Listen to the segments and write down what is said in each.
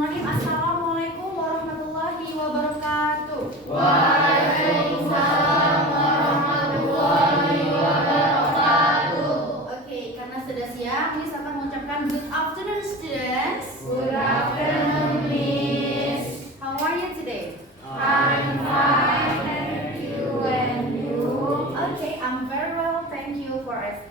Bismillahirrahmanirrahim. Assalamualaikum warahmatullahi wabarakatuh. Waalaikumsalam warahmatullahi wabarakatuh. Oke, karena sudah siang, Miss akan mengucapkan good afternoon students. Good afternoon, Miss. How are you today? I'm fine, thank you. And you? Okay, I'm very well, thank you for asking.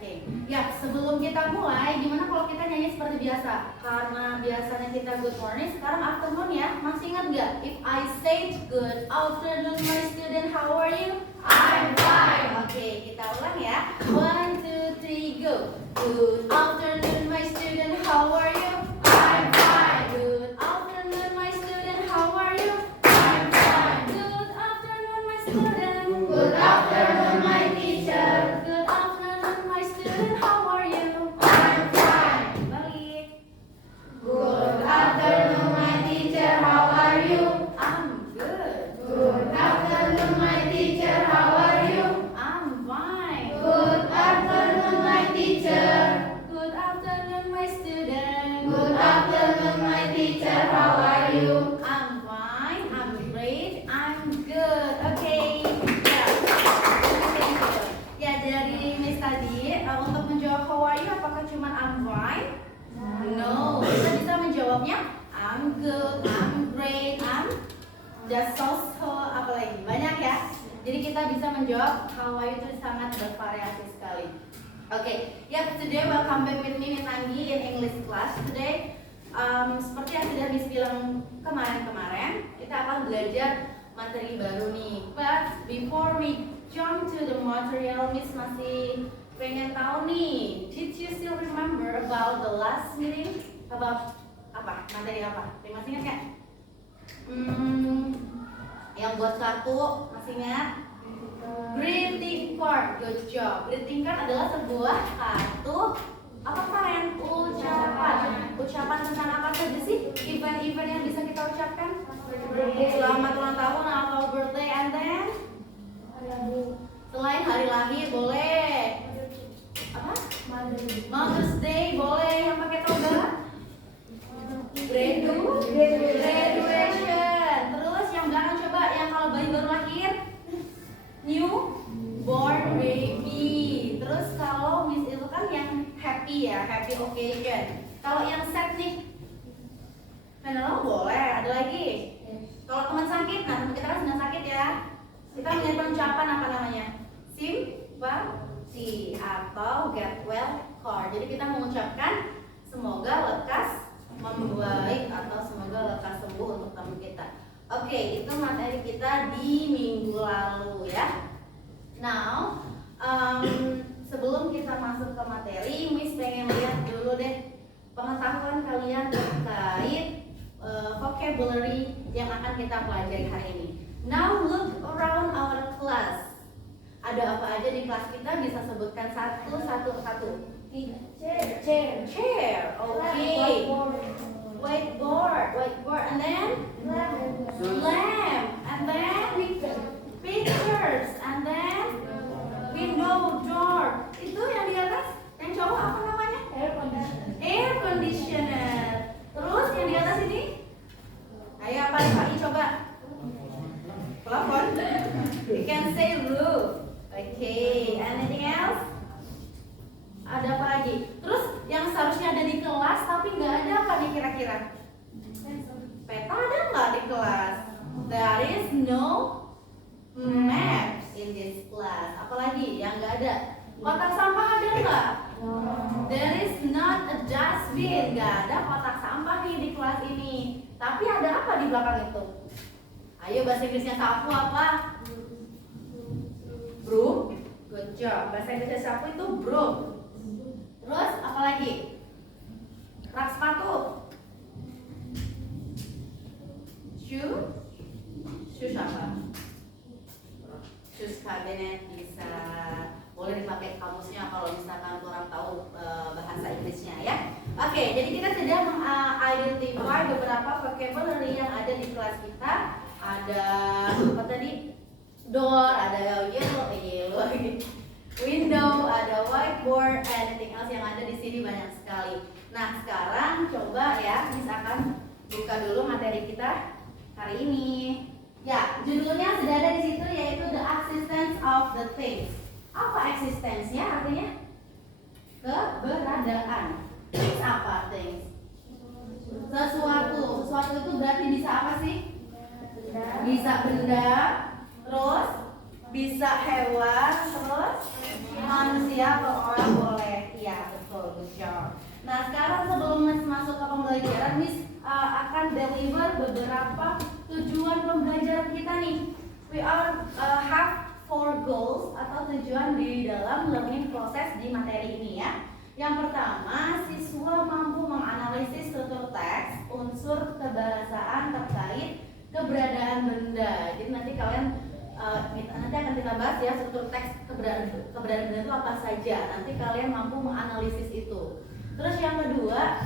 Ya, sebelum kita mulai, gimana kalau kita nyanyi seperti biasa? Karena biasanya kita good morning, sekarang afternoon ya. Masih ingat nggak? If I say good afternoon, my student, how are you? I'm fine. Oke, kita ulang ya. 1, 2, 3, go. Good afternoon, my student, how are you? I'm fine. Good afternoon, my student, how are you? I'm fine. Good afternoon, my student. Good afternoon, my teacher. Good afternoon, my student, how are you? I'm fine. Balik. Good afternoon, my teacher. How are you? I'm good. Good afternoon, my teacher. How are you? I'm fine. Good afternoon, my teacher. Good afternoon, my student. Good afternoon, my teacher. How are you? I'm fine. I'm great. I'm good. Okay. Ya, dari Miss tadi untuk menjawab how are you, apakah cuma I'm fine? No. Kita bisa menjawabnya I'm good, I'm great, I'm just so apa lagi? Banyak ya. Jadi kita bisa menjawab how are you itu sangat bervariasi sekali. Okay, today welcome back with me Miss Anggi in English class. Today, seperti yang sudah Miss bilang kemarin-kemarin, kita akan belajar materi baru nih. But before we jump to the material, Miss masih pengen tahu nih, did you still remember about the last meeting? About apa? Materi apa? Masih ingat nggak? Yang buat kartu, masih ingat? Greeting card, good job. Greeting card adalah sebuah kartu apa kalian? Ucapan tentang apa saja sih? Event-event yang bisa kita ucapkan? Selamat ulang tahun atau birthday, and then selain hari lahir boleh apa? Mother's Day boleh yang pakai toga? Graduation. Terus yang belakang coba yang kalau bayi baru lahir? Newborn baby. Terus kalau Miss itu kan yang happy ya, happy occasion. Kalau yang sad nih, hello boleh. Ada lagi? Kalau teman sakit, nah teman kita kan sedang sakit ya. Kita mengirimkan ucapan apa namanya? Simpati atau get well card. Jadi kita mengucapkan semoga lekas membaik atau semoga lekas sembuh untuk teman kita. Oke, itu materi kita di minggu lalu ya. Now, sebelum kita masuk ke materi, Miss pengen lihat dulu deh pengetahuan kalian terkait vocabulary yang akan kita pelajari hari ini. Now look around our class. Ada apa aja di kelas kita? Bisa sebutkan satu. Chair. Okay. Whiteboard, and then lamp, and then pictures, and then window, door. Itu yang di atas, yang cowok apa namanya? Air conditioner. Terus yang di atas ini? Ayo apa Pak? Coba. Plafon. You can say roof. Okay. Anything else? Ada apa lagi? Terus yang seharusnya ada di kelas tapi nggak ada apa nih kira-kira? Peta ada nggak di kelas? There is no maps in this class. Apalagi yang nggak ada? Kotak sampah ada nggak? There is not a dustbin. Nggak ada kotak sampah nih di kelas ini. Tapi ada apa di belakang itu? Ayo bahasa Inggrisnya sapu apa? Broom. Good job. Bahasa Inggrisnya sapu itu broom. Terus apa lagi? Rak sepatu. Shoes apa? Shoes cabinet bisa. Boleh dipakai kamusnya kalau misalkan kurang tahu bahasa Inggrisnya ya. Oke, jadi kita sudah meng-identify beberapa vocabulary yang ada di kelas kita. Ada apa tadi? Door, ada yellow, window, ada whiteboard, anything else yang ada di sini banyak sekali. Nah, sekarang coba ya, Miss akan buka dulu materi kita hari ini. Ya, judulnya sudah ada di situ, yaitu The Existence of the Things. Apa eksistensinya artinya? Keberadaan. Things apa things? Sesuatu. Sesuatu itu berarti bisa apa sih? Bisa benda, terus bisa hewan, terus manusia atau orang boleh. Iya, betul, good job. Nah, sekarang sebelum Miss masuk ke pembelajaran, Miss akan deliver beberapa tujuan pembelajaran kita nih. We have 4 goals atau tujuan di dalam learning proses di materi ini ya. Yang pertama, siswa mampu menganalisis struktur teks, unsur kebahasaan terkait keberadaan benda. Jadi nanti kalian nanti akan kita bahas ya struktur teks keberadaan benda itu apa saja. Nanti kalian mampu menganalisis itu. Terus yang kedua,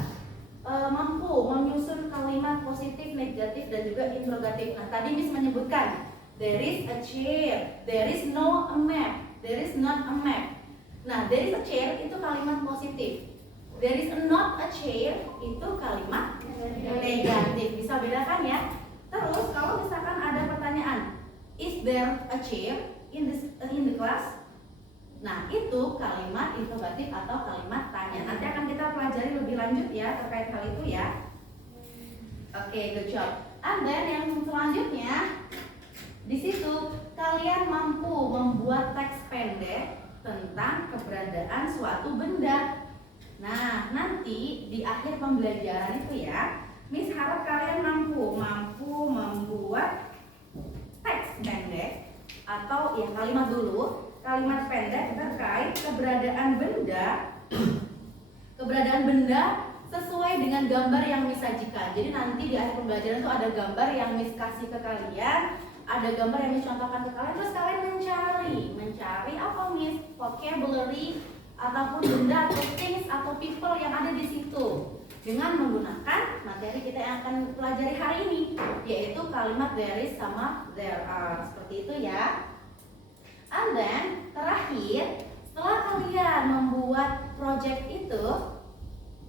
mampu menyusun kalimat positif, negatif, dan juga interrogatif. Nah, tadi Miss menyebutkan there is a chair, there is no a map, there is not a map. Nah, there is a chair itu kalimat positif. There is not a chair itu kalimat negatif. Bisa bedakan ya. Terus kalau misalkan ada pertanyaan, is there a chair in the class? Nah, itu kalimat interrogatif atau kalimat tanya. Nanti akan kita pelajari lebih lanjut ya terkait hal itu ya. Oke, good job. And then yang selanjutnya, di situ kalian mampu membuat teks pendek tentang keberadaan suatu benda. Nah, nanti di akhir pembelajaran itu ya, Miss harap kalian mampu membuat teks pendek atau ya kalimat dulu. Kalimat pendek terkait keberadaan benda sesuai dengan gambar yang Miss sajikan. Jadi nanti di akhir pembelajaran itu ada gambar yang Miss kasih ke kalian, ada gambar yang Miss contohkan ke kalian, terus kalian mencari apa Miss? Vocabulary ataupun benda atau things atau people yang ada di situ dengan menggunakan materi kita yang akan pelajari hari ini, yaitu kalimat there is sama there are. Seperti itu ya. And then terakhir, setelah kalian membuat project itu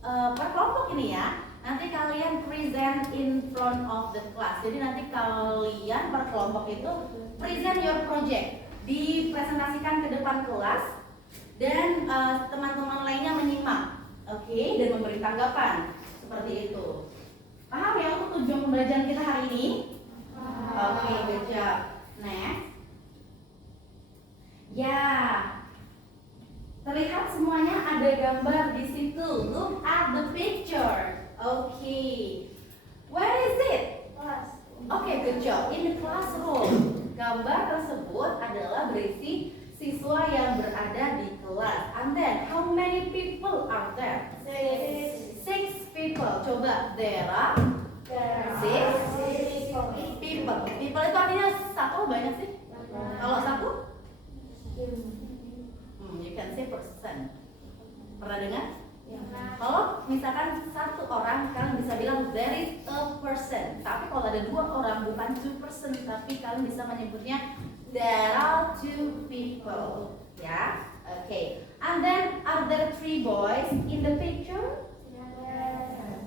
per kelompok ini ya, nanti kalian present in front of the class. Jadi nanti kalian per kelompok itu present your project, dipresentasikan ke depan kelas dan teman-teman lainnya menyimak, oke, dan memberi tanggapan seperti itu. Paham ya untuk tujuan pembelajaran kita hari ini? Oke, good job. Next. Ya, terlihat semuanya ada gambar di situ. Look at the picture. Okay, where is it? Okay, good job. In the classroom. Gambar tersebut adalah berisi siswa yang berada di kelas. And then, how many people are there? 6 people. Coba, there are 6 people. People itu artinya satu banyak sih? Kalau satu? You can say person. Pernah dengar? Ya. Kalau misalkan satu orang, kalian bisa bilang there is a person. Tapi kalau ada 2 orang, bukan 2 person, tapi kalian bisa menyebutnya there are 2 people. Ya, okay. And then are there 3 boys in the picture?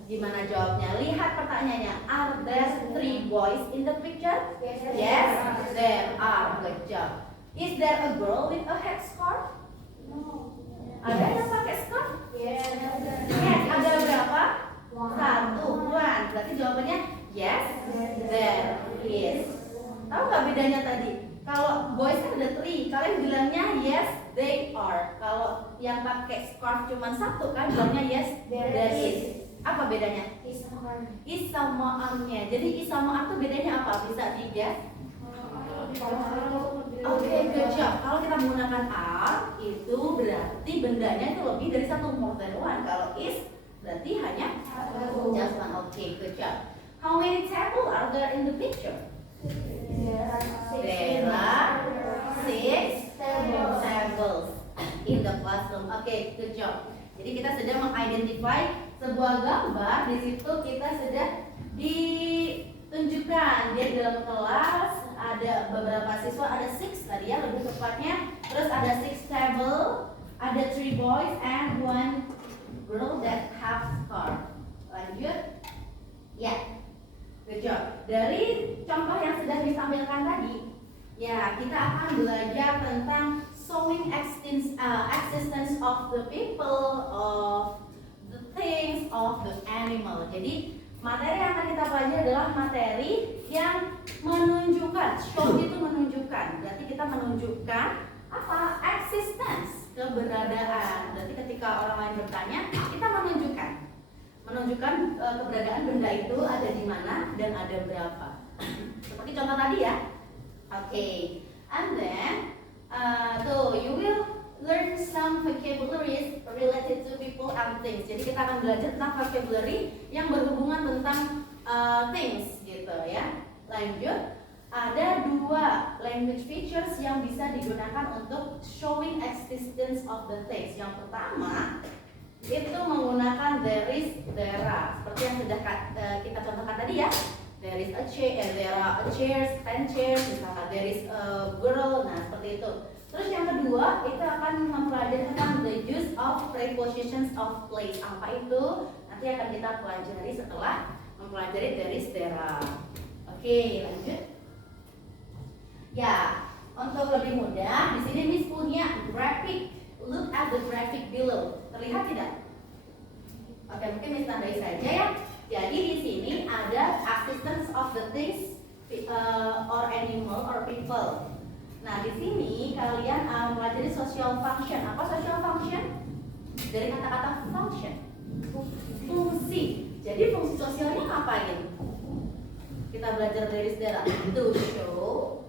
Gimana jawabnya? Lihat pertanyaannya. Are there 3 boys in the picture? Yes, there are. Good job. Is there a girl with a headscarf? No. Ada yang pakai scarf? Yes. Yes. Ada berapa? 1. Berarti jawabannya yes, there is. Tahu nggak bedanya tadi? Kalau boys kan ada 3, kalian bilangnya yes, they are. Kalau yang pakai scarf cuma 1, kan bilangnya yes, there is. Apa bedanya? Is sama am-nya. Jadi is sama am itu bedanya apa? Bisa di-guess? Oke, good job. Kalau kita menggunakan are, itu berarti bendanya itu lebih dari 1, more than 1. Kalau is, berarti hanya just 1. Oke, good job. How many tables are there in the picture? There are 6 tables in the classroom. Oke, good job. Jadi kita sudah mengidentify sebuah gambar. Di situ kita sudah ditunjukkan dia di dalam kelas. Ada beberapa siswa, ada 6 tadi ya lebih tepatnya. Terus ada 6 table, ada 3 boys and 1 girl that have scarf. Lanjut. Ya. Good job. Dari contoh yang sudah ditampilkan tadi, ya kita akan belajar tentang showing existence of the people, of the things, of the animal. Jadi materi yang akan kita pelajari adalah materi yang menunjukkan, show itu menunjukkan. Berarti kita menunjukkan apa? Existence, keberadaan. Berarti ketika orang lain bertanya, kita menunjukkan keberadaan benda itu ada di mana dan ada berapa. Seperti contoh tadi ya. Oke. And then you will learn some vocabularies related to people and things. Jadi kita akan belajar tentang vocabulary yang berhubungan tentang things gitu ya. Lanjut, ada 2 language features yang bisa digunakan untuk showing existence of the things. Yang pertama itu menggunakan there is, there are. Seperti yang sudah kita contohkan tadi ya. There is a chair, there are a chairs, 10 chairs, misalkan there is a girl. Nah, seperti itu. Terus yang kedua, itu akan mempelajari tentang the use of prepositions of place. Apa itu? Nanti akan kita pelajari setelah mempelajari there is, there are. Oke, lanjut. Ya, untuk lebih mudah, di sini Miss punya graphic. Look at the graphic below. Terlihat tidak? Oke, mungkin Miss tandai saja ya. Jadi di sini ada existence of the things or animal or people. Nah, di sini kalian mempelajari social function. Apa social function? Dari kata-kata function. Fungsi. Jadi fungsi sosialnya ngapain? Kita belajar dari sejarah to show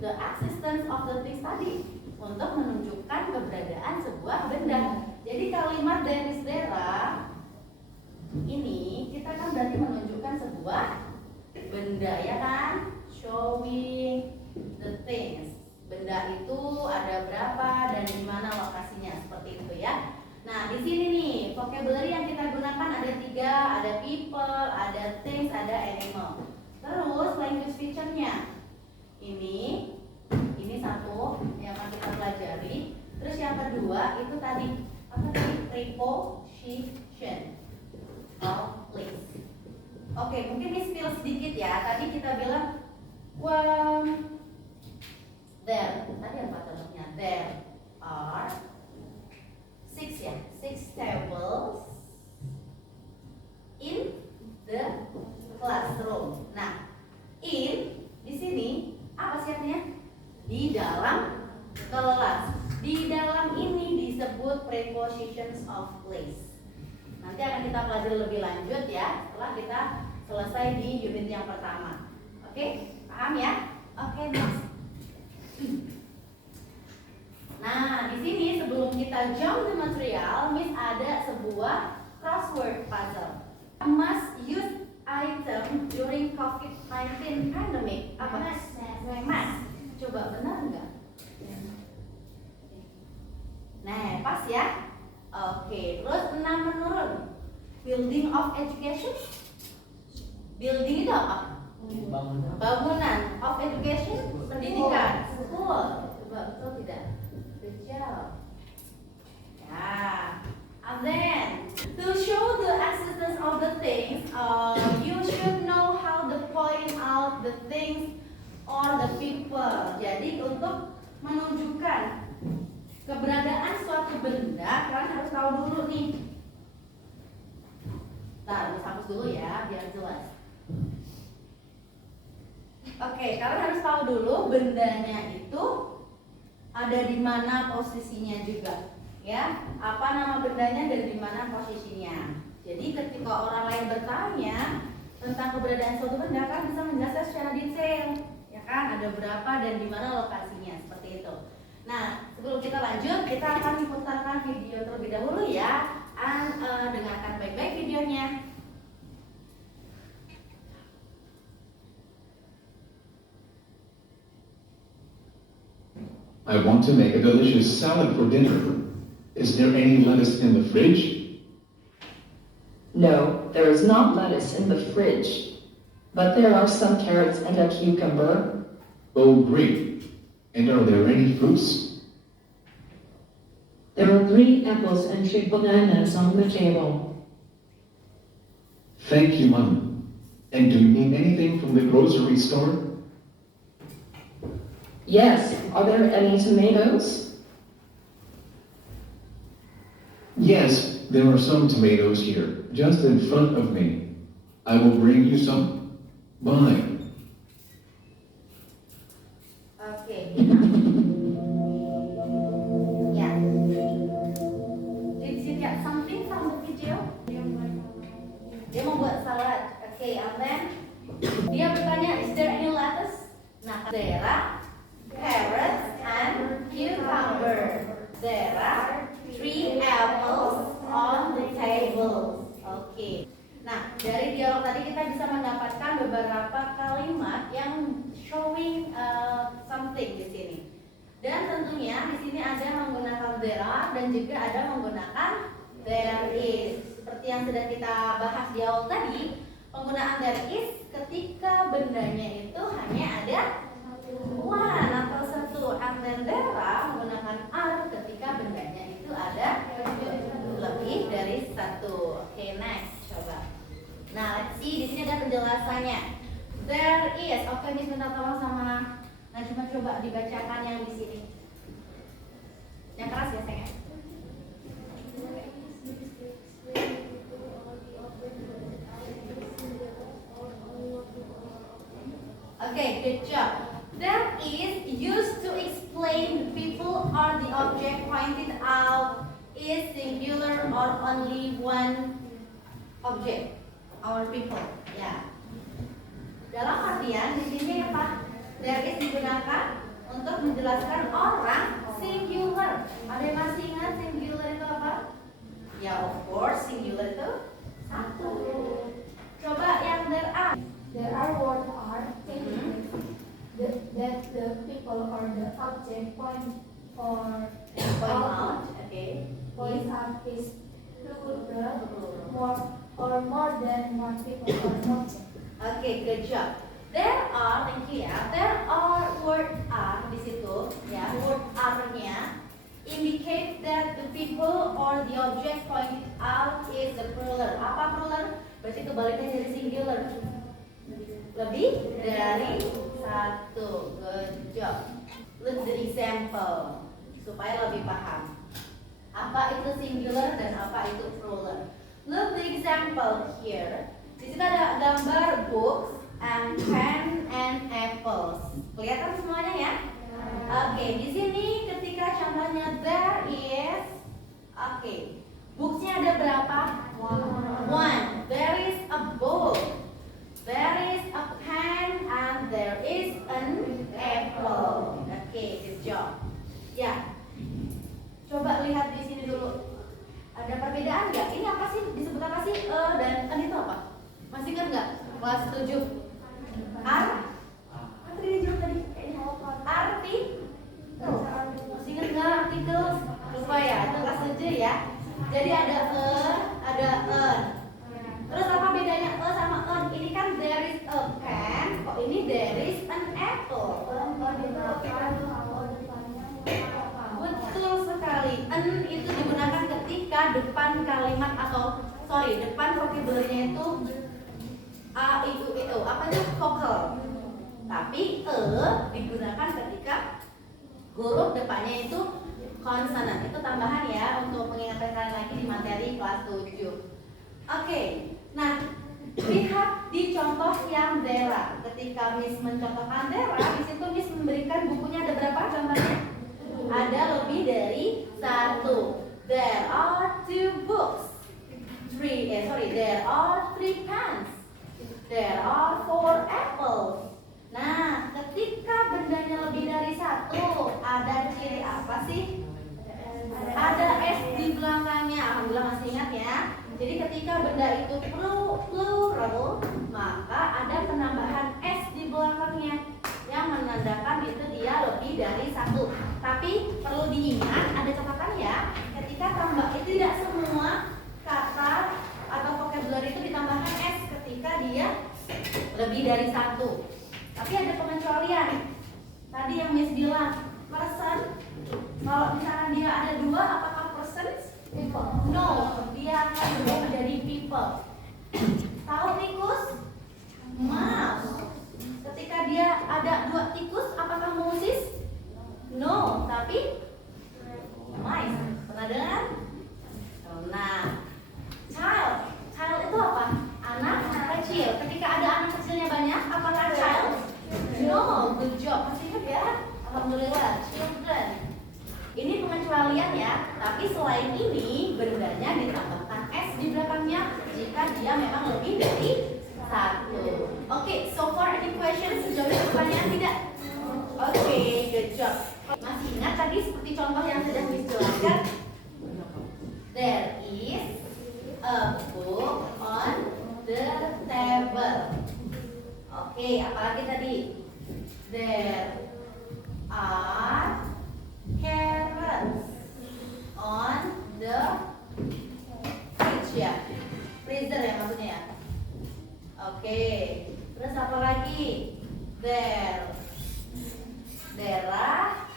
the existence of the things tadi, untuk menunjukkan keberadaan sebuah benda. Jadi kalimat dari sejarah ini kita kan berarti menunjukkan sebuah benda ya kan? Showing the things. Benda itu ada berapa dan di mana lokasinya, seperti itu ya. Nah, di sini nih vocabulary yang kita gunakan ada 3, ada people, ada things, ada animal. Terus language feature-nya ini satu yang akan kita pelajari. Terus yang kedua itu tadi apa tadi? Preposition of place. Oke, mungkin Miss spill sedikit ya. Tadi kita bilang there. Tadi apa contohnya? There are 6 ya, 6 tables in the classroom. Nah, in di sini apa sih artinya? Di dalam kelas. Di dalam ini disebut prepositions of place. Nanti akan kita pelajari lebih lanjut ya setelah kita selesai di unit yang pertama. Oke, paham ya? Oke, next. Nah, di sini sebelum kita jump to material, Miss ada sebuah crossword puzzle. Must use item during COVID-19 pandemic. Apa? Mas. Coba benar enggak? Nah, pas ya. Oke, terus 6 menurun. Building of education. Building itu apa? Bangunan of education, pendidikan, school. Coba betul tidak? Good job. Ya. And then to show the existence of the things, you should know how to point out the things or the people. Jadi untuk menunjukkan keberadaan suatu benda, kalian harus tahu dulu nih. Ntar, hapus dulu ya, biar jelas. Oke, kalian harus tahu dulu bendanya itu ada di mana posisinya juga, ya. Apa nama bendanya dan di mana posisinya. Jadi ketika orang lain bertanya tentang keberadaan suatu benda, kan bisa menjelaskan secara detail, ya kan? Ada berapa dan di mana lokasinya, seperti itu. Nah, sebelum kita lanjut, kita akan memutarkan video terlebih dahulu ya. Dengarkan baik-baik videonya. I want to make a delicious salad for dinner. Is there any lettuce in the fridge? No, there is not lettuce in the fridge. But there are some carrots and a cucumber. Oh, great. And are there any fruits? There are 3 apples and 3 bananas on the table. Thank you, Mom. And do you need anything from the grocery store? Yes, are there any tomatoes? Yes, there are some tomatoes here, just in front of me. I will bring you some. Bye. Okay. Yeah. Did you get something from the video? Dia membuat salad. Okay, and then dia bertanya, is there any lettuce? Nah, there are carrots and cucumber. There are 3 apples on the table. Okay. Nah, dari dialog tadi kita bisa mendapatkan beberapa kalimat yang showing something di sini. Dan tentunya di sini ada menggunakan there are dan juga ada menggunakan there is. Seperti yang sudah kita bahas di awal tadi, penggunaan there is ketika bendanya itu hanya ada one atau satu, and then there are menggunakan are ketika bendanya itu ada lebih dari satu. Oke, next, coba. Nah, let's see, di sini ada penjelasannya. There is. Oke, Miss minta tolong sama Najma coba dibacakan yang di sini. Yang keras ya, sayang. Okay, good job. There is used to explain people or the object pointed out is singular or only one object or people. Ya. Dalam artian di sini apa? There is digunakan untuk menjelaskan orang singular. Ada yang masih ingat singular itu apa? Ya, of course, singular itu satu. Coba yang there are. There are words are that the people or the object point Point out, okay. point out is plural, more than one people or object. Okay, good job. There are, thank you ya. There are word are di situ, ya. Word are-nya indicate that the people or the object pointed out is the plural. Apa plural? Berarti kebalikannya dari singular. Lebih dari satu. Good job. Look the example supaya lebih paham. Apa itu singular dan apa itu plural? Look the example here. Di sini ada gambar books and pen and apples. Kelihatan semuanya ya? Oke, di sini ketika contohnya there is, oke, booksnya ada berapa? One. There is a book. There is a pen and there is an apple. Oke, good job. Ya, coba lihat di sini dulu. Ada perbedaan nggak? Ini apa sih? Disebut apa sih? Dan an itu apa? Masih ingat nggak? Kelas 7. Apa tadi dijawab tadi? Arti? Masih ingat nggak artikel? Lupa ya, itu kelas 7 ya. Jadi ada ada an. Terus apa bedanya sama an? Ini kan there is a pen, kok ini there is an apple. Betul sekali. An itu digunakan ketika depan kalimat atau depan vocabulary-nya itu a, i, u, e, o. Apa itu vokal? Tapi digunakan ketika huruf depannya itu konsonan. Itu tambahan ya untuk mengingatkan kalian lagi di materi kelas 7. Oke, nah lihat di contoh yang Dera. Ketika Miss mencontohkan Dera, di situ Miss memberikan bukunya ada berapa gambarnya? Ada lebih dari satu. There are 2 books. There are 3 pens. There are 4 apples. Nah, ketika bendanya lebih dari satu, ada ciri apa sih? Ada S di belakangnya. Alhamdulillah masih ingat ya. Jadi ketika benda itu plural, maka ada penambahan S di belakangnya yang menandakan itu dia lebih dari satu. Tapi perlu diingat, ada catatan ya, ketika tidak semua kata atau vocabulary itu ditambahkan S ketika dia lebih dari satu. Tapi ada pengecualian. Tadi yang Miss bilang person, kalau misalnya dia ada 2, apakah persons? People. No, dia akan berubah menjadi people. Tahu tikus? Mouse. tapi mice. Pernah dengar? Nah, child itu apa? Anak kecil. Ketika ada anak kecilnya banyak, apakah child? No, good job. Masih ingat ya? Alhamdulillah, children. Ini pengecualian ya. Tapi selain ini, bendanya ditambahkan s di belakangnya jika dia memang lebih dari satu. Oke, so far any questions? Sejauh ini pertanyaan tidak? Oke, good job. Masih ingat tadi seperti contoh yang sudah dijelaskan? There is a book on the table. Oke, apalagi tadi? There are carrots on the fridge ya. Freezer ya maksudnya ya. Oke, terus apa lagi? There are,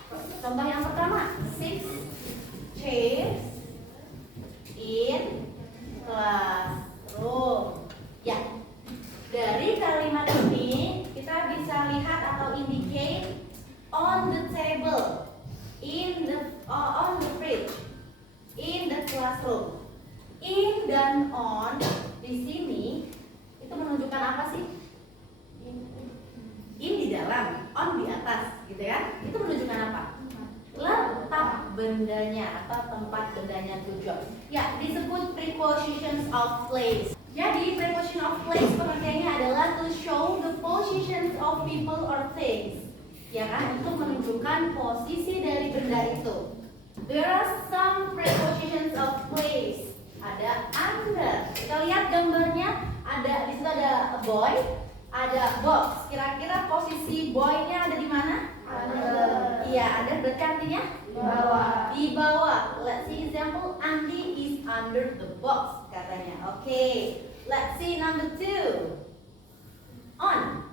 contoh yang pertama, 6 chairs in classroom. Ya, dari kalimat ini kita bisa lihat atau indicate on the table, on the fridge, in the classroom. In dan on di sini itu menunjukkan apa sih? In di dalam, on di atas, gitu ya. Itu menunjukkan apa? Letak bendanya atau tempat bendanya, tujuan. Ya, disebut prepositions of place. Jadi preposition of place pengertiannya adalah to show the positions of people or things. Ya kan, untuk menunjukkan posisi dari benda itu. There are some prepositions of place. Ada under. Kita lihat gambarnya, ada di situ ada a boy, ada box. Kira-kira posisi boy-nya ada di mana? Under. Iya, under berarti artinya Di bawah. di bawah. Let's see example. Andy is under the box katanya. Oke. Let's see number 2. On.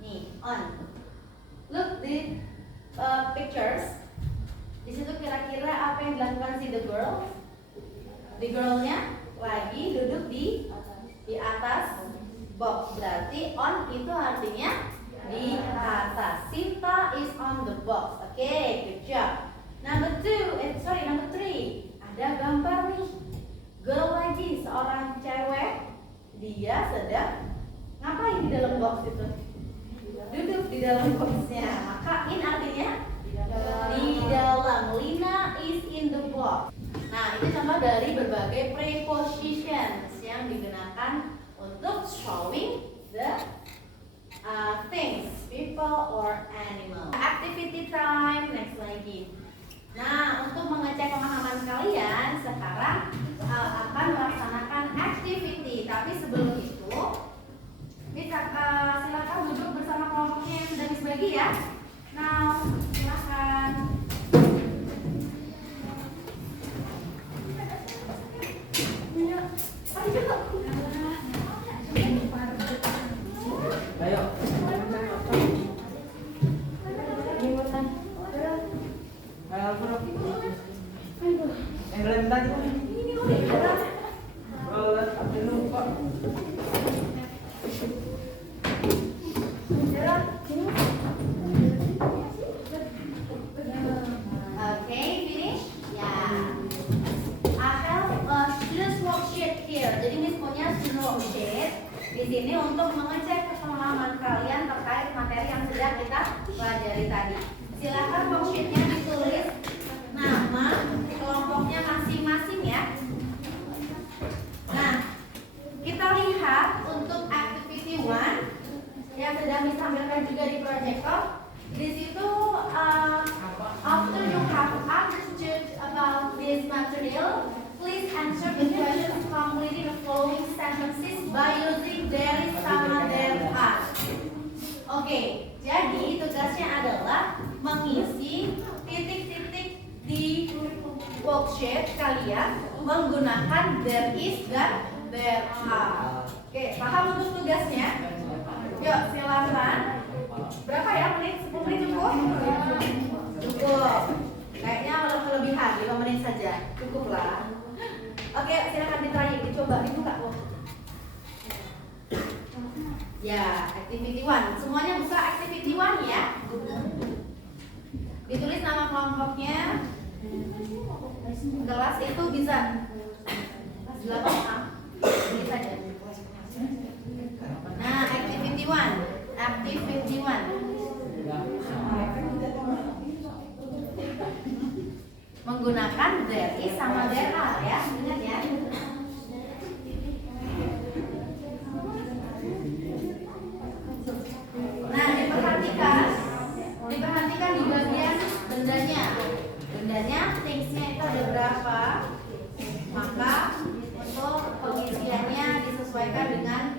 Nih, on. Look the pictures. Di situ kira-kira apa yang dilakukan si the girl? The girl-nya lagi duduk di atas box. Berarti on itu artinya di atas. Sinta is on the box. Oke, good job. Number 3. Ada gambar nih. Girl lagi, seorang cewek. Dia sedang ngapain di dalam box itu? Duduk di dalam boxnya. Maka in artinya di dalam. Lina is in the box. Nah, itu contoh dari berbagai prepositions yang digunakan untuk showing the things, people or animal. Activity time, next lagi. Nah, untuk mengecek pemahaman kalian, sekarang akan melaksanakan activity. Tapi sebelum itu, bisa silakan duduk bersama kelompoknya yang sudah dibagi ya. Nah, silakan. Ayo. Yang lain tadi. Apa lupa? Okay, finish? Yeah. I have a student's worksheet here. Jadi Miss punya student worksheet di sini untuk mengecek pemahaman kalian terkait materi yang sudah kita pelajari tadi. Silakan worksheetnya ditulis nama kelompoknya masing-masing ya. Nah, kita lihat untuk activity 1 yang sudah Miss tampilkan juga di proyektor. Di situ after you have understood about this material, please answer the questions completing the following sentences by using there is sama there are. Oke, jadi tugasnya adalah mengisi titik-titik di worksheet kalian menggunakan there is dan there are. Oke, paham untuk tugasnya? Yuk, silakan. Berapa ya menit? 10 menit cukup? Cukup. Kayaknya kelebihan 5 menit saja. Cukup lah. Oke, silakan ditry, dicoba, dibuka. Ya, activity 1. Semuanya buka activity 1 ya. Ditulis nama kelompok kelompoknya kelas itu bisa 8A. Ini saja. Nah, activity 1. Menggunakan there is sama there are ya, ingat ya. Nah, diperhatikan di bagian bendanya. Things-nya itu ada berapa? Maka untuk pengisiannya disesuaikan dengan.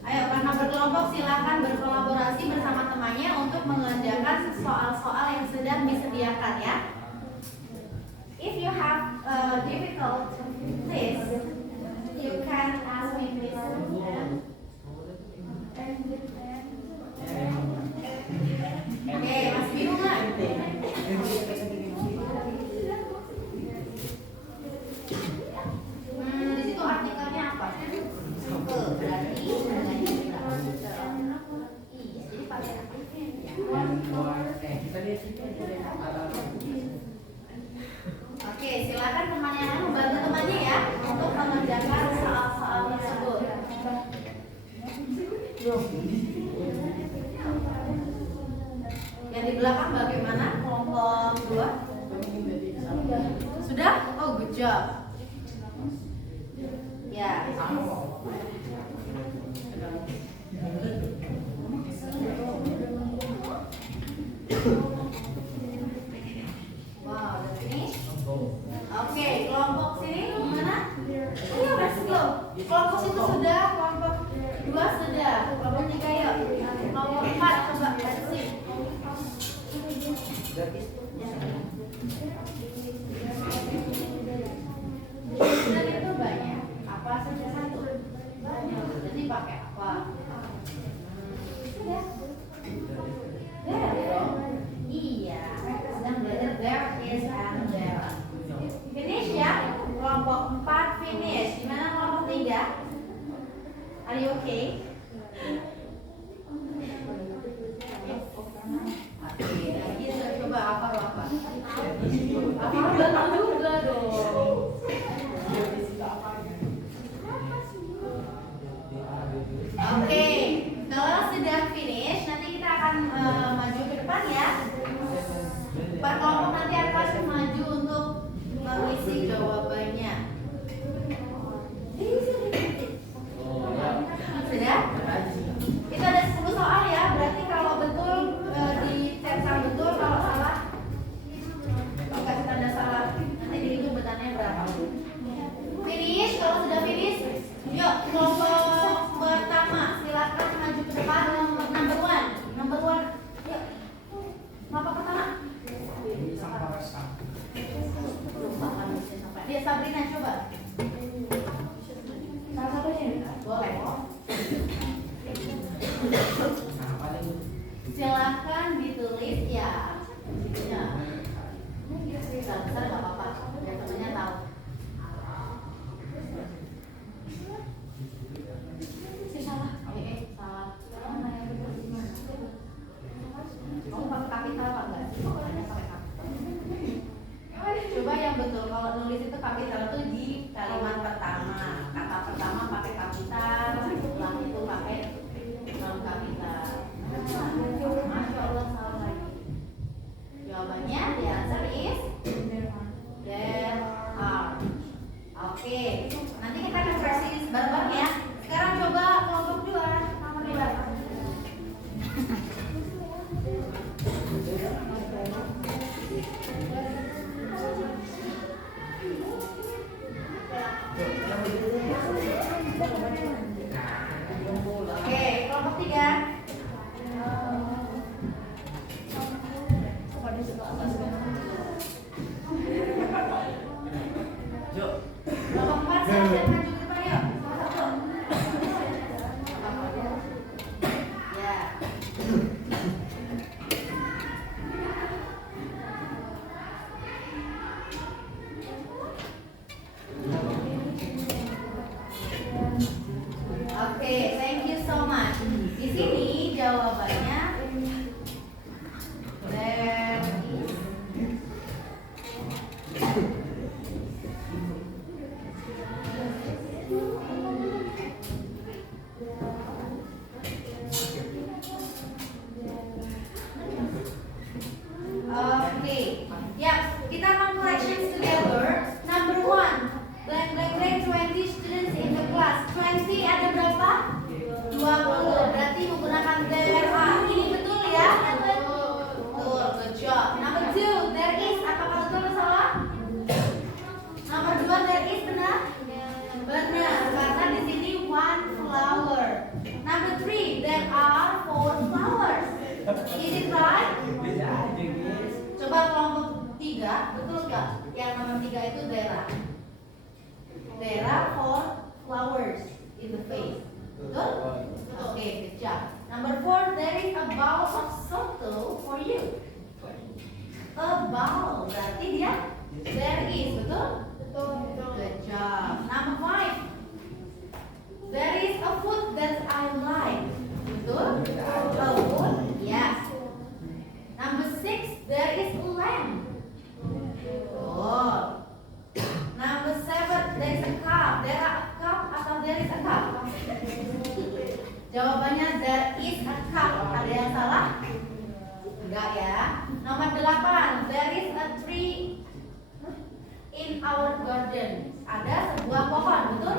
Ayo, karena berkelompok silakan berkolaborasi bersama temannya untuk mengerjakan soal-soal yang sedang disediakan ya. If you have difficult this, you can ask me please. Oke, masih bingung nggak? Di situ artikelnya apa? Berarti jadi pakai Oke, silakan temannya membantu temannya ya untuk mengerjakan soal-soal tersebut. Yang di belakang bagaimana? Kelompok 2? Sudah? Oh, good job. Ya. Wow, udah finish? Oke, kelompok sini gimana? Ayo, let's go. Kelompok situ sudah, kelompok 2 sudah, kelompok 3 yuk. Kelompok 4 coba let's see. Sudah itu banyak. Apa saja satu? Jadi pakai apa? Sudah. There dong. Iya. Sedang belajar there is and there. Finish ya. Kelompok 4 finish. Gimana kelompok 3? Are you okay? Coba apa? Apa bantu juga dong. Oke, kalau sudah finish, nanti kita akan maju ke depan ya. Per kelompok nanti akan maju untuk mengisi jawabannya. Sudah? Kita ada 10 soal ya, berarti kalau betul dicetak betul, kalau salah dikasih tanda salah. Nanti dihitung betannya berapa. Finish, kalau sudah finish, yuk kelompok pertama silakan maju ke depan. Number one, yuk. Kelompok pertama. Dia Sabrina coba. Salah satunya boleh. Silakan ditulis ya. Besar nggak apa-apa, biar temennya tahu. Salah. Kamu pakai kapital apa enggak? Pokoknya pakai kapital. Coba yang betul, kalau nulis itu kapital itu di kalimat pertama. Kata pertama pakai kapital, setelah itu pakai non kapital. Masya Allah, salah lagi. Jawabannya the answer is there are. Oke, nanti kita akan practice bareng-bareng ya. Sekarang coba kelompok 2, nomor 2. Oke, kelompok 3. Kelompok 4 silakan maju ke depan yuk. Ya. Oke, thank you so much. Di sini jawabannya a bowl of soto for you. A bowl berarti dia there is, betul? Good job. Number 5. There is a food that I like. Betul? A food? Yes. Number 6. There is a lamb. Good. Number 7. There is a cup. There are a cup atau there is a cup? Jawabannya there is a cup. Ada yang salah? Enggak ya. Nomor 8. There is a tree in our garden. Ada sebuah pohon, betul?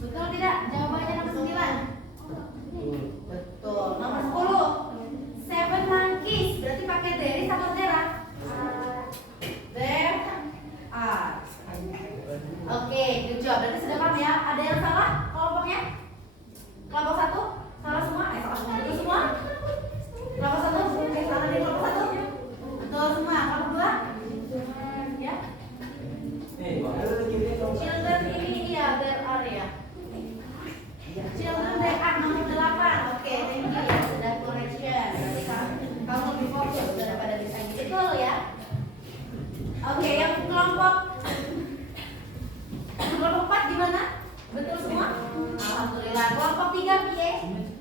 Betul tidak? Jawabannya nomor 9. Betul. Nomor 10. 7 monkeys. Berarti pakai there is atau there are? There are. Oke, good job. Berarti sudah paham ya. Ada yang salah kelompoknya? Kelompok 1? Salah semua? Salah semua. Betul semua? Kelompok 1? Salah di kelompok 1? Betul semua. Kelompok 2? Ya. Children ini ya, there are ya. Children there are nomor 8. Oke, thank you ya sudah correction. Berarti kamu lebih fokus daripada bisa gitu ya. Oke, yang kelompok 4 gimana? Betul semua? Alhamdulillah. Kelompok 3 piye?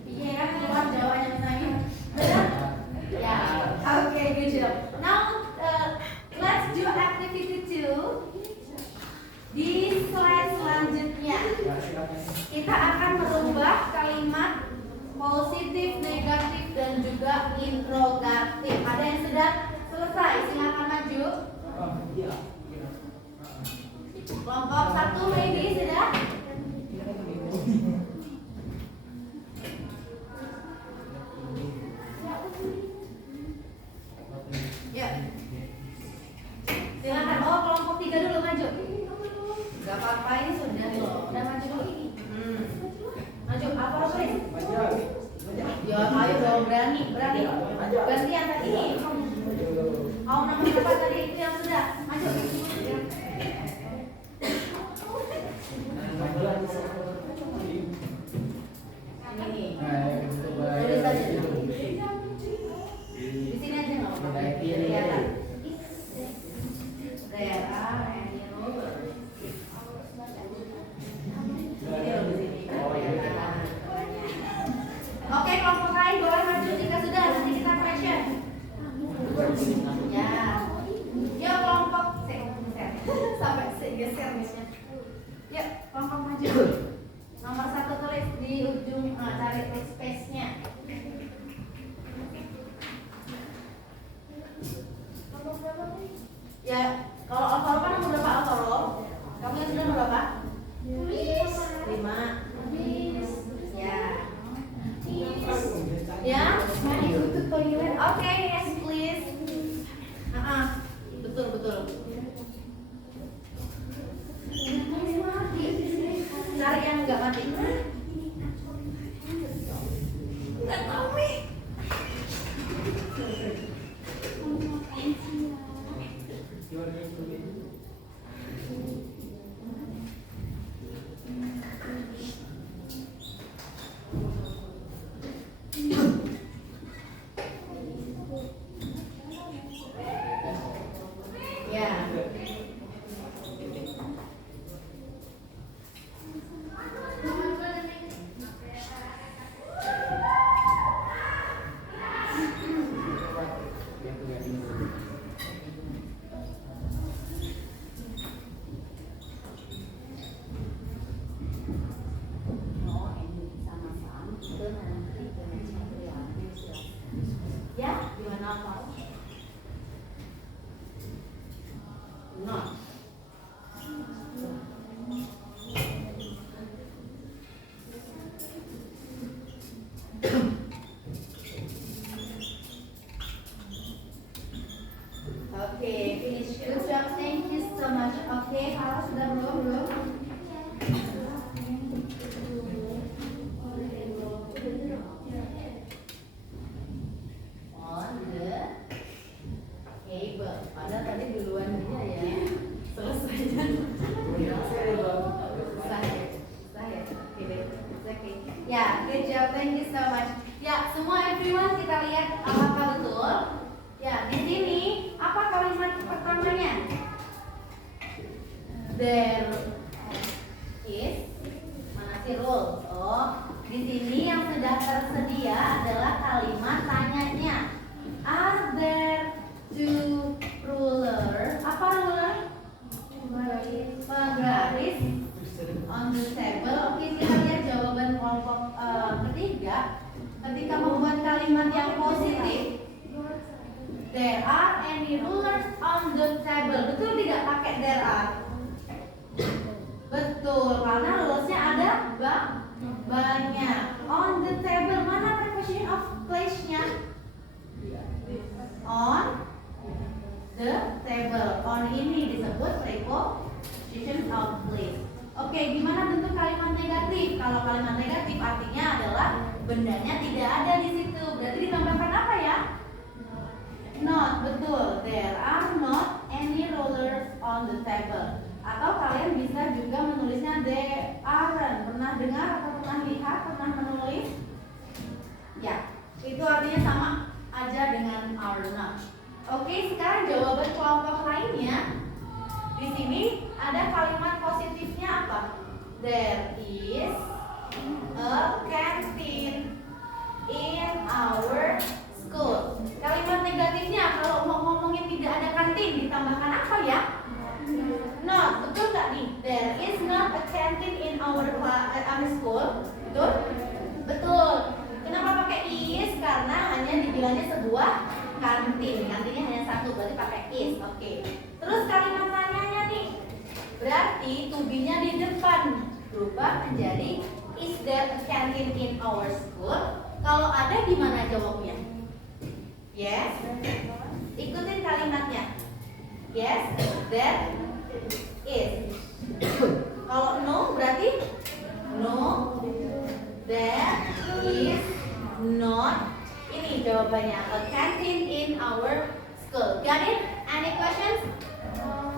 Piye kan keluar jawabannya misalnya. Benar? Ya. Oke, good job. Now let's do activity 2. Di slide selanjutnya kita akan merubah kalimat positif, negatif, dan juga interrogatif. Ada yang sudah selesai? Silakan maju. Kelompok 1 maybe sudah? Ya. Silakan. Oh, kelompok 3 dulu maju. Gak apa-apa, ini sudah loh. Udah maju dulu. Maju apa Chris? Ya, ayo dong, berani. Gantian tadi ini. Mau nomor berapa tadi itu yang sudah? Maju. Ini. Tulis aja. Di sini aja nggak apa-apa. Kelihatan. Daerah. Oke, kelompok lain boleh maju jika sudah, nanti kita question. Ya. Yuk kelompok sampai geser misnya. Yuk, kelompok maju. Nomor 1 tulis di ujung, cari space-nya. Ya, kalau alfaro kan nomor berapa alfaro? Kamu yang sudah nomor berapa? 5. Ya. Ya, mari ikut toilet. Oke, yes please. Betul. Cari yang enggak mati. Enggak tahu nih. Ya, gimana Pak? Not. Oke, finish. Good job. Thank you so much. Oke, Farah sudah belum? On the table. Padahal tadi duluan dia ya. Selesai kan? Susah ya. Oke. Ya, good job. Thank you so much. Ya, semua everyone kita lihat apakah betul? Ya, di sini apa kalimat pertamanya? There is mana sih rules? Oh, di sini yang sudah tersedia adalah kalimat tanyanya. Are there two rulers? Apa ruler? Penggaris on the table. Oke, kita lihat jawaban kelompok ketiga. Ketika membuat kalimat yang positif, there are any rulers on the table. Betul tidak pakai there are? Betul, karena rulersnya ada banyak. On the table, mana preposition of place-nya? On the table. On ini disebut preposition of place. Oke, gimana bentuk kalimat negatif? Kalau kalimat negatif artinya adalah bendanya tidak ada di situ. Berarti ditambahkan apa ya? Not, betul. There are not any rollers on the table. Atau kalian bisa juga menulisnya there aren't. Pernah dengar atau pernah lihat, pernah menulis? Ya, itu artinya sama aja dengan are not. Oke, sekarang jawaban kelompok lainnya. Di sini ada kalimat positifnya apa? There is a canteen in our school. Kalimat negatifnya kalau mau ngomongin tidak ada kantin ditambahkan apa ya? Not, betul nggak nih? There is not a canteen in our school. Betul? Betul. Kenapa pakai is? Karena hanya dibilangnya sebuah kantin. Kantinnya hanya satu, berarti pakai is. Oke. Terus kalimat tanyanya nih. Berarti to be-nya di depan berubah menjadi is there a canteen in our school? Kalau ada gimana jawabnya? Yes. Ikutin kalimatnya. Yes, there is. Kalau no berarti no, there is not. Ini jawabannya, a canteen in our school. Got it? Any questions?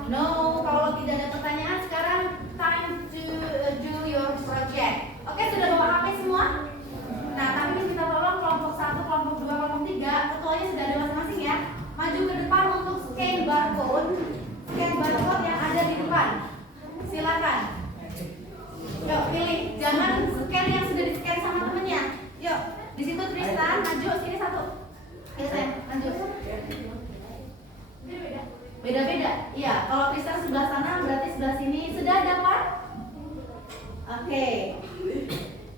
No. Kalau tidak ada pertanyaan, sekarang time to do your project. Oke, sudah bawa HP semua? Nah, tapi kita tolong kelompok 1, kelompok 2, kelompok 3, ketuanya sudah ada masing-masing ya. Maju ke depan untuk scan barcode. Scan barcode yang ada di depan. Silakan. Yuk, pilih. Jangan scan yang sudah di-scan sama temennya. Yuk, di situ Tristan, maju sini satu. Oke, saya maju. Beda-beda. Iya, kalau Tristan sebelah sana berarti sebelah sini. Sudah dapat? Oke.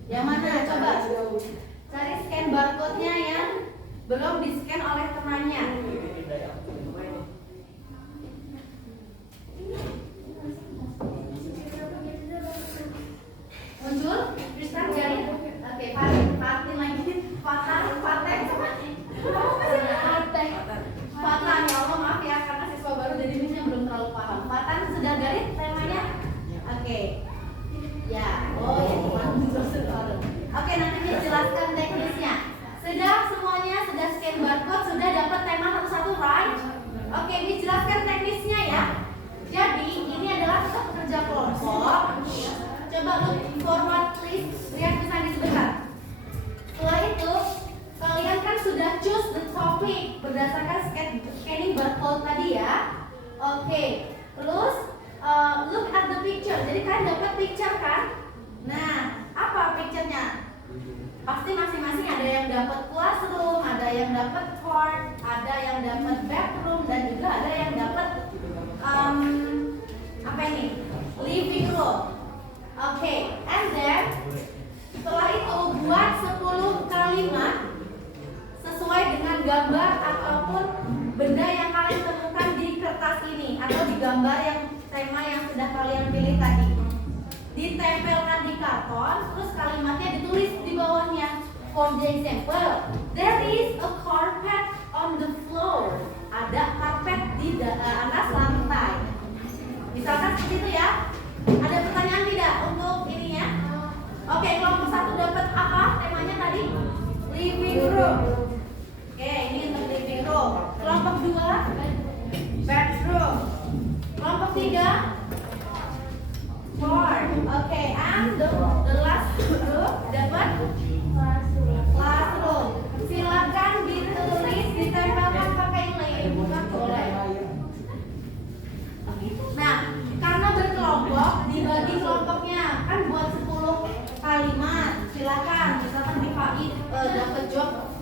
Yang mana? Coba cari scan barcode-nya yang belum di-scan oleh temannya. Muncul? Tristan cari? Oke, Fatin lagi. Fatin sama? Fatan, ya Allah maaf ya karena siswa baru jadi mungkin belum terlalu paham. Fatan sudah garis temanya? Oke. Ya, oh ya Oke, nanti Miss jelaskan teknisnya. Sudah semuanya, sudah scan barcode, sudah dapat tema satu-satu, right? Oke, Miss jelaskan teknisnya ya. Jadi, ini adalah kerja kelompok. Coba look forward please, lihat bisa di sebentar. Setelah itu, kalian kan sudah choose the topic berdasarkan scanning barcode tadi ya. Oke, terus look at the picture. Jadi kalian dapat picture kan? Nah, apa picture-nya? Pasti masing-masing ada yang dapat classroom, ada yang dapat court, ada yang dapat bathroom, dan juga ada yang dapat apa ini? Living room. Oke, and then setelah itu buat 10 kalimat sesuai dengan gambar ataupun benda yang kalian temukan di kertas ini atau di gambar yang tema yang sudah kalian pilih tadi. Ditempelkan di karton, terus kalimatnya ditulis di bawahnya. For the example, there is a carpet on the floor. Ada karpet di atas lantai. Misalkan seperti itu ya. Ada pertanyaan tidak untuk ininya? Oke, kelompok 1 dapat apa temanya tadi? Living room. Oke, ini untuk living room. Kelompok 2 bedroom. Kelompok 3 court. Oke, and the last group dapat classroom.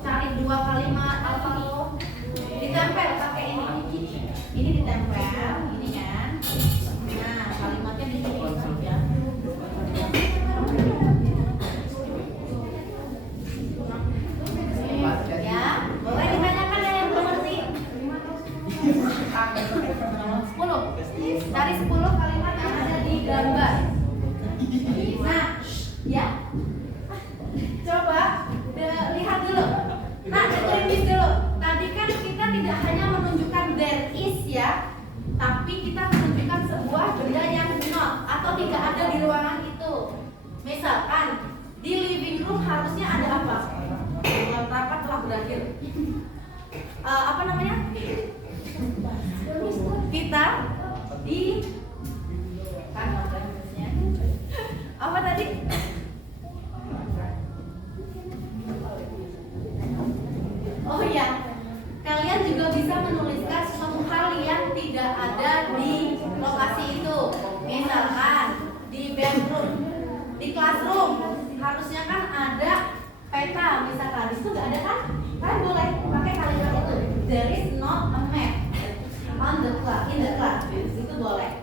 cari 2 kalimat atau ditempel pakai ini. Ini ditempel, ini kan. Nah, kalimatnya di sini ya. Ya, boleh ditanyakan yang belum ngerti. 10. Dari 10 kalimat yang ada di gambar. Nah, ya. Coba lihat dulu. Nah, tulis dulu. Tadi kan kita tidak hanya menunjukkan there is ya, tapi kita menunjukkan sebuah benda yang not atau tidak ada di ruangan itu. Misalkan di living room harusnya ada apa? Rapat telah berakhir. Apa namanya? Kita di kan apa tadi? Oh iya, kalian juga bisa menuliskan sesuatu hal yang tidak ada di lokasi itu. Misalkan di bedroom, di classroom, harusnya kan ada peta. Misalkan di situ nggak ada kan? Kalian boleh pakai kalimat itu. There is not a map on the class, in the class. Itu boleh.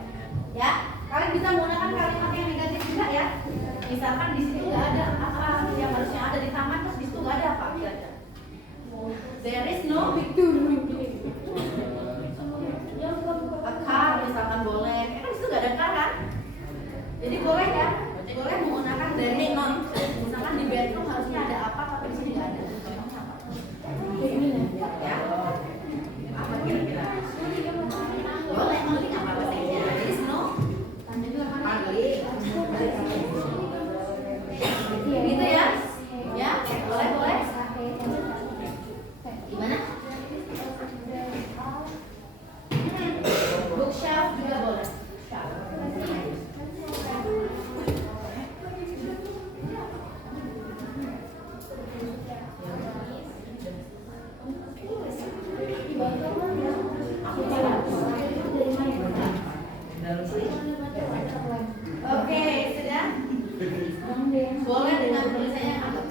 Ya, kalian bisa menggunakan kalimat yang negatif juga ya. Misalkan di situ nggak ada apa yang harusnya ada di taman, terus di situ nggak ada apa? There is no a car, misalkan boleh. Kan disitu gak ada car kan? Jadi boleh ya? Boleh menggunakan there is not. Misalkan di bedroom harusnya ada apa, tapi di sini gak ada. Ya? Apa kira-kira? Boleh, ugly nggak apa-apa saja. There is no ugly. Gitu ya? Ya? Boleh, boleh. Gimana? Bookshelf juga boleh. Oke, sudah? Boleh dengan tulisannya apa?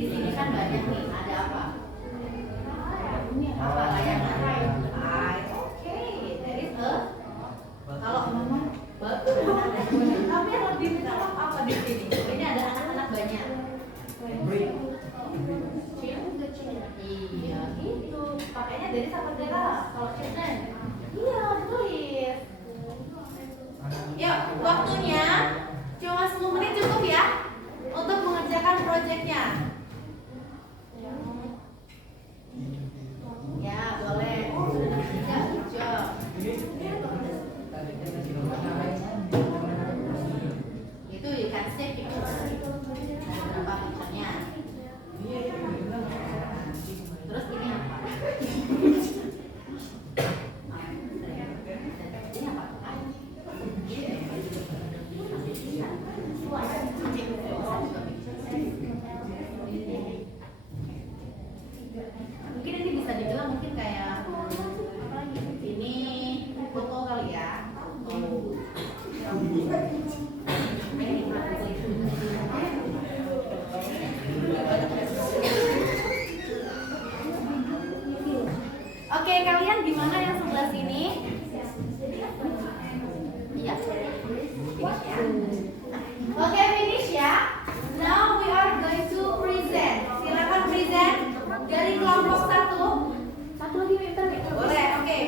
Di sini kan banyak nih, ada apa? Apa layangan? Oke, there is a. Kalau tapi yang lebih mencolok apa di sini? Ini ada anak-anak banyak. Iya, itu pakainya dari apa Dera? Kalau children, iya tulis. Yuk, waktunya cuma 10 menit cukup ya untuk mengerjakan proyeknya. Ya, boleh. Sudah bisa, good job. Itu you can save picture. Berapa picture-nya? Terus ini apa? Ini apa? Mungkin ini bisa dibilang mungkin kayak ini foto kali ya. Oke, kalian gimana yang sebelah sini? Iya. Finish ya. Oke, finish ya. Now we are going to present. Silakan present dari kelompok 1. Satu lagi pintar ya. Boleh, oke.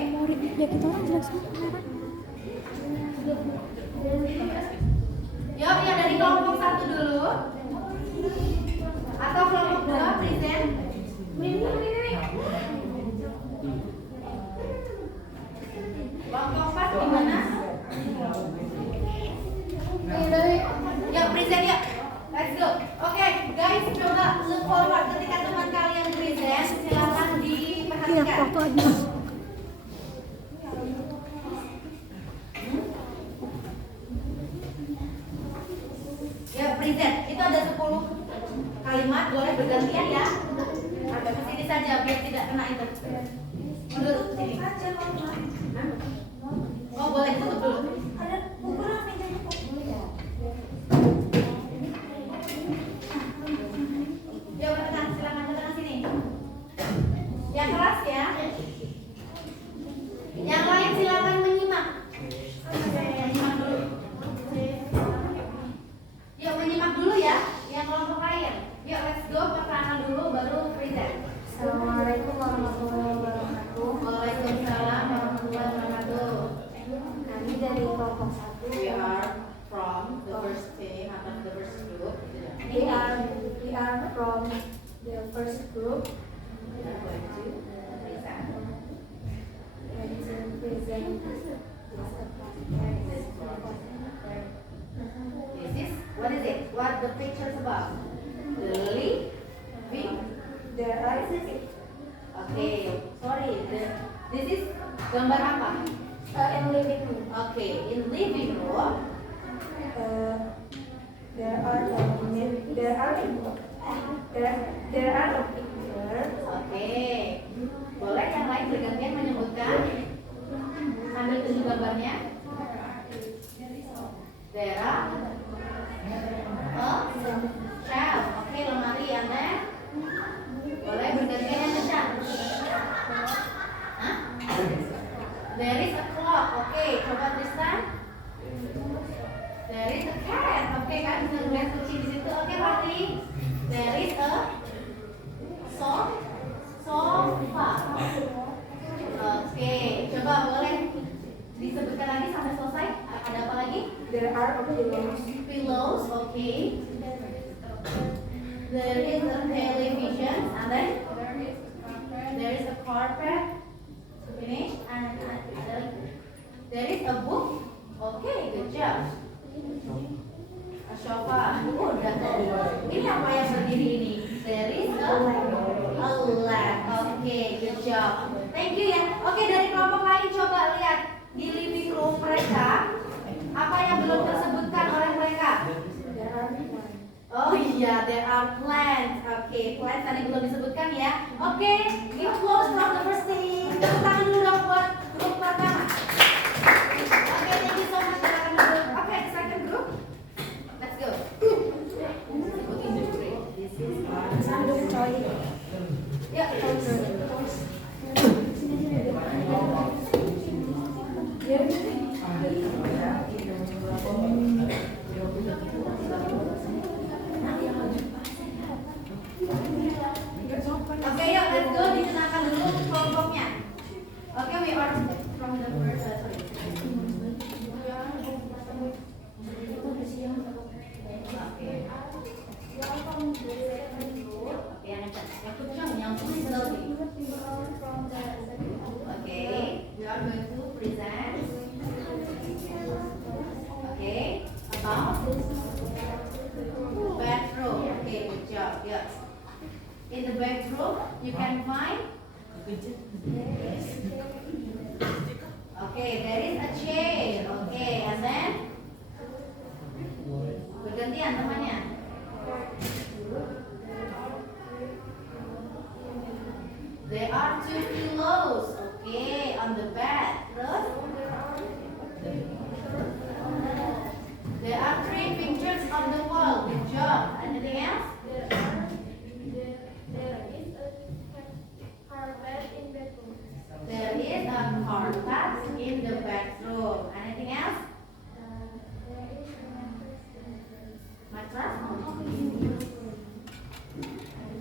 Ya kita orang jelek semua kamera. Yuk, yang dari kelompok 1 dulu. Atau kelompok 2 present. Kelompok 4 gimana? Yuk, present yuk. Let's go. Oke, guys, coba look forward ketika teman kalian present. Silakan diperhatikan. Ya, present. Itu ada 10 kalimat, boleh bergantian ya. Ada ke sini saja biar tidak kena itu. Mundur sini. Oh, boleh tutup dulu. Ada ukuran meja pictures above? The living. There are six. Okay, sorry. This is gambar apa? In living room. Okay, in living room. There are no pictures. Okay. Boleh yang lain bergantian menyebutkan sambil tunjuk gambarnya. There are a shelf. Okay, lemari and then boleh bergantian yang kencang. Hah? There is a clock. Okay, coba Tristan. There is a cat. Oke kan bisa lihat kucing di situ. Oke Patri. There is a sofa. Oke, coba boleh disebutkan lagi sampai selesai. Ada apa lagi? There are Pillows. Okay. There is a television. And then there is a carpet. Finish. And ada lagi. There is a book. Okay, good job. Sofa. Udah. Ini apa yang berdiri ini? There is a lamp. Oke, good job. Thank you ya. Oke, dari kelompok lain coba lihat di living room mereka apa yang belum tersebutkan oleh mereka. Oh iya, there are plants. Oke, plants tadi belum disebutkan ya. Oke, give applause from the first team. Tepuk tangan dulu dong buat grup pertama. Oke, thank you so much. Oke, second group. Let's go. Ya, oke, yuk, let's go. Dikenalkan dulu kelompoknya. Oke, we are from the first. Sorry. Yang slowly. Okay, we are going to present. Okay, about bedroom. Okay, good job. Yes. In the bedroom, you can find. Okay, there is a chair. Okay, and then bergantian namanya. There are 2 pillows. Okay, on the bed. Terus? There are 3 pictures on the wall. Good job. Anything else? There is a carpet in the bedroom. Anything else? Mattress?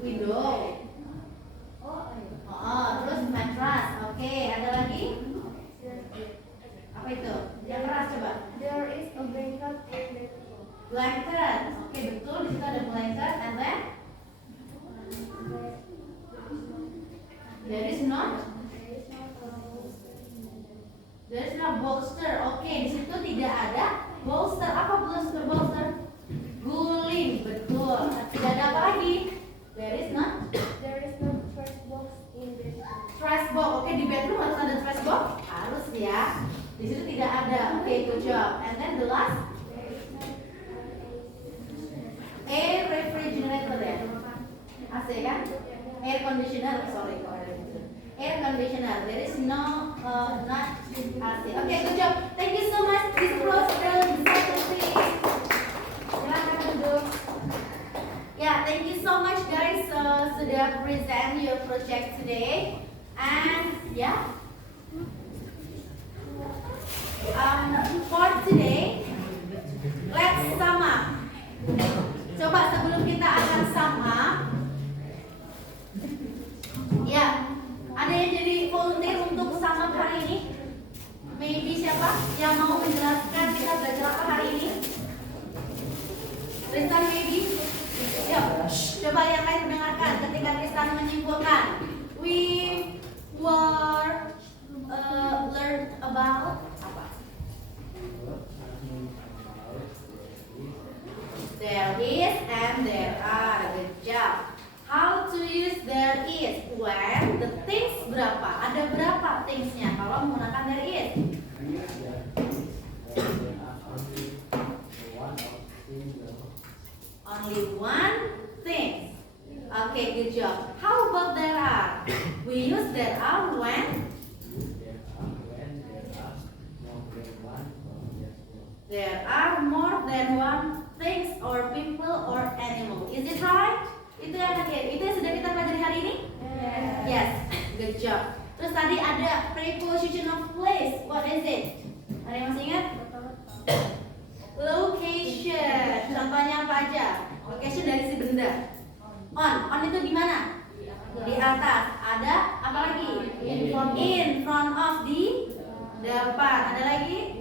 Window. Terus mattress. Oke, ada lagi? Apa itu? Yang keras coba. There is a blanket in the room. Blanket. Oke, betul. Di situ ada blanket. And then? There is not. There is no bolster. Oke, di situ tidak ada bolster. Apa bolster? Guling. Betul. Tidak ada apa lagi? There is not. There is no trash box in the room. Trash box. Oke, di bedroom harus ada trash box? Harus ya. Di situ tidak ada. Oke, good job. And then the last? Air refrigerator ya. AC kan? Air conditioner. Sorry, air conditioner. There is no not AC. Okay, good job. Thank you so much. This close the second thing. Silakan duduk. Yeah, thank you so much guys sudah present your project today. And yeah, for today, let's sum up. Coba sebelum kita akan sum up, ya, ada yang jadi volunteer untuk sum up hari ini? Maybe siapa yang mau menjelaskan kita belajar apa hari ini? Tristan maybe? Yuk, coba yang lain mendengarkan ketika Tristan menyimpulkan. We were learn about apa? There is There are more than one things or people or animal. Is it right? Itu yang sudah kita pelajari hari ini? Yes. Good job. Terus tadi ada preposition of place. What is it? Ada yang masih ingat? Location. Contohnya apa aja? Location dari si benda. On itu di mana? Di atas. Ada apa lagi? In front of, di depan. Ada lagi?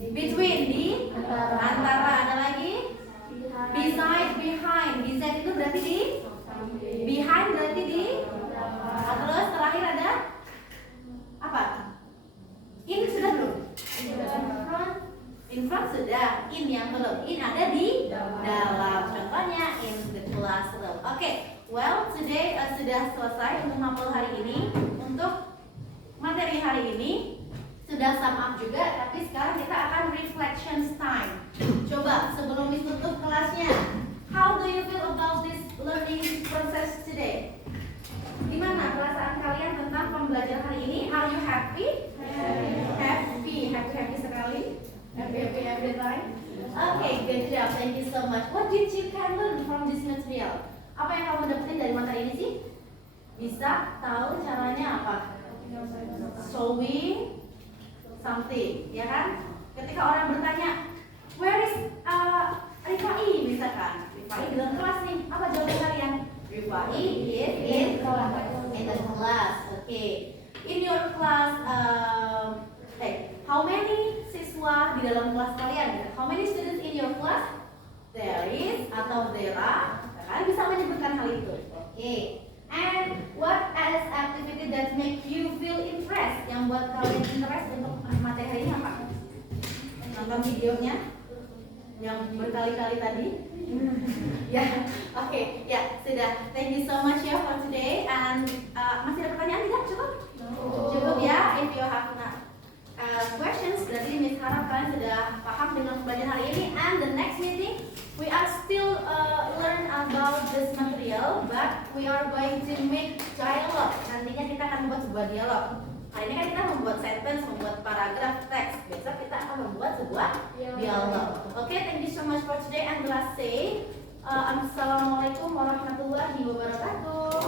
Between, di antara. Ada lagi? Beside, behind. Beside itu berarti di. Behind berarti di. Terus terakhir ada apa? In sudah belum? In front sudah. In yang belum. In ada di dalam. Contohnya in the classroom. Oke. Well, today sudah selesai untuk mapel hari ini. Untuk materi hari ini sudah sum up juga, tapi sekarang kita akan reflections time. Coba sebelum ditutup kelasnya, how do you feel about this learning process today? Gimana perasaan kalian tentang pembelajaran hari ini? Are you happy? Happy sekali. Happy every time. Okay, good job. Thank you so much. What did you can learn from this material? Apa yang kamu dapetin dari materi ini sih? Bisa tahu caranya apa? Showing something, ya kan? Ketika orang bertanya, where is Rifai misalkan, Rifai di dalam kelas nih, apa jawaban kalian? Rifai is in the class. Okay. In your class, how many siswa di dalam kelas kalian? How many students in your class? There is atau there are. Kalian bisa menyebutkan hal itu. Okay. And what else activity that make you feel interest? Yang buat kalian interest untuk materi hari ini apa? Nonton videonya yang berkali-kali tadi. Ya, oke, ya sudah. Thank you so much ya for today. And masih ada pertanyaan tidak? Cukup? Cukup ya. If you have questions, berarti Miss harap kalian sudah paham dengan pembelajaran hari ini. And the next meeting, we are still learn about this material, but we are going to make dialogue. Nantinya kita akan membuat sebuah dialog. Hari ini kan kita membuat sentence, membuat paragraf teks. Besok kita akan membuat sebuah dialog. Okay, thank you so much for today. And last say, Assalamualaikum warahmatullahi wabarakatuh.